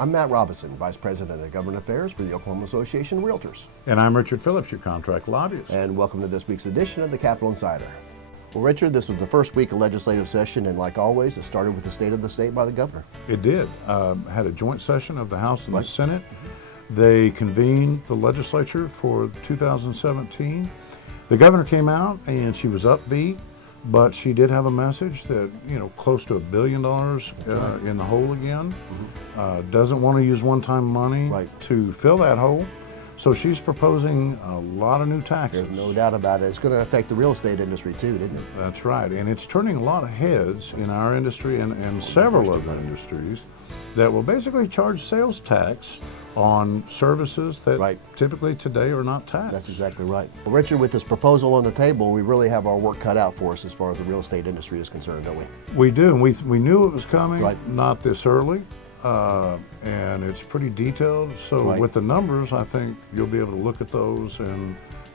I'm Matt Robinson, Vice President of Government Affairs for the Oklahoma Association of Realtors. And I'm Richard Phillips, your contract lobbyist. And welcome to this week's edition of the Capitol Insider. Well, Richard, this was the first week of legislative session, and like always, it started with the state of the state by the governor. It did. Had a joint session of the House and the Senate. They convened the legislature for 2017. The governor came out and she was upbeat, but she did have a message that, close to $1 billion in the hole again. Doesn't want to use one-time money to fill that hole. So she's proposing a lot of new taxes. There's no doubt about it. It's going to affect the real estate industry too, isn't it? That's right. And it's turning a lot of heads in our industry and several other industries that will basically charge sales tax on services that typically today are not taxed. That's exactly right. Well, Richard, with this proposal on the table, we really have our work cut out for us as far as the real estate industry is concerned, don't we? We do, and we knew it was coming, not this early, and it's pretty detailed. So with the numbers, I think you'll be able to look at those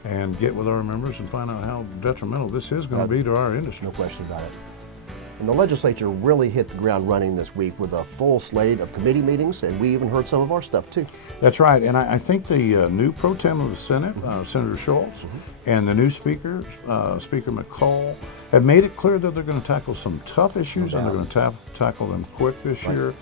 and get with our members and find out how detrimental this is going to be to our industry. No question about it. And the legislature really hit the ground running this week with a full slate of committee meetings, and we even heard some of our stuff too. That's right, and I think the new pro tem of the Senate, Senator Schultz, and the new Speaker, Speaker McCall, have made it clear that they're going to tackle some tough issues, and they're going to tackle them quick this year,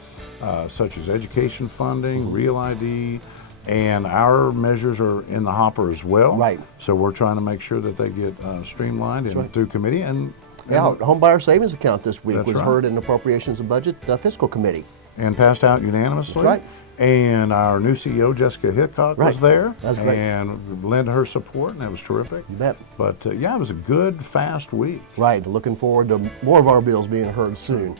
such as education funding, Real ID, and our measures are in the hopper as well. So we're trying to make sure that they get streamlined and through committee. Yeah, home buyer savings account this week was heard in Appropriations and Budget Fiscal Committee. And passed out unanimously. That's right. And our new CEO, Jessica Hickok, was there. That's great. And lent her support, and that was terrific. You bet. But yeah, it was a good, fast week. Right, looking forward to more of our bills being heard soon.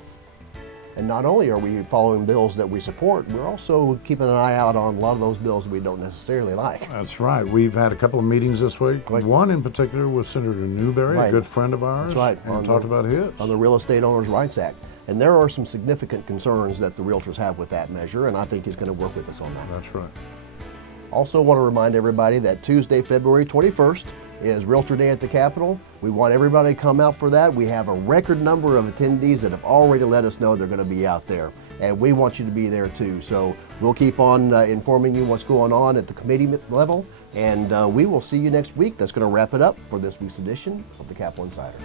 And not only are we following bills that we support, we're also keeping an eye out on a lot of those bills that we don't necessarily like. That's right. We've had a couple of meetings this week. One in particular with Senator Newberry, a good friend of ours. That's right. And talked about his. On the Real Estate Owners' Rights Act. And there are some significant concerns that the realtors have with that measure, and I think he's going to work with us on that. That's right. Also want to remind everybody that Tuesday, February 21st is Realtor Day at the Capitol. We want everybody to come out for that. We have a record number of attendees that have already let us know they're going to be out there. And we want you to be there too. So we'll keep on informing you what's going on at the committee level. And we will see you next week. That's going to wrap it up for this week's edition of the Capitol Insider.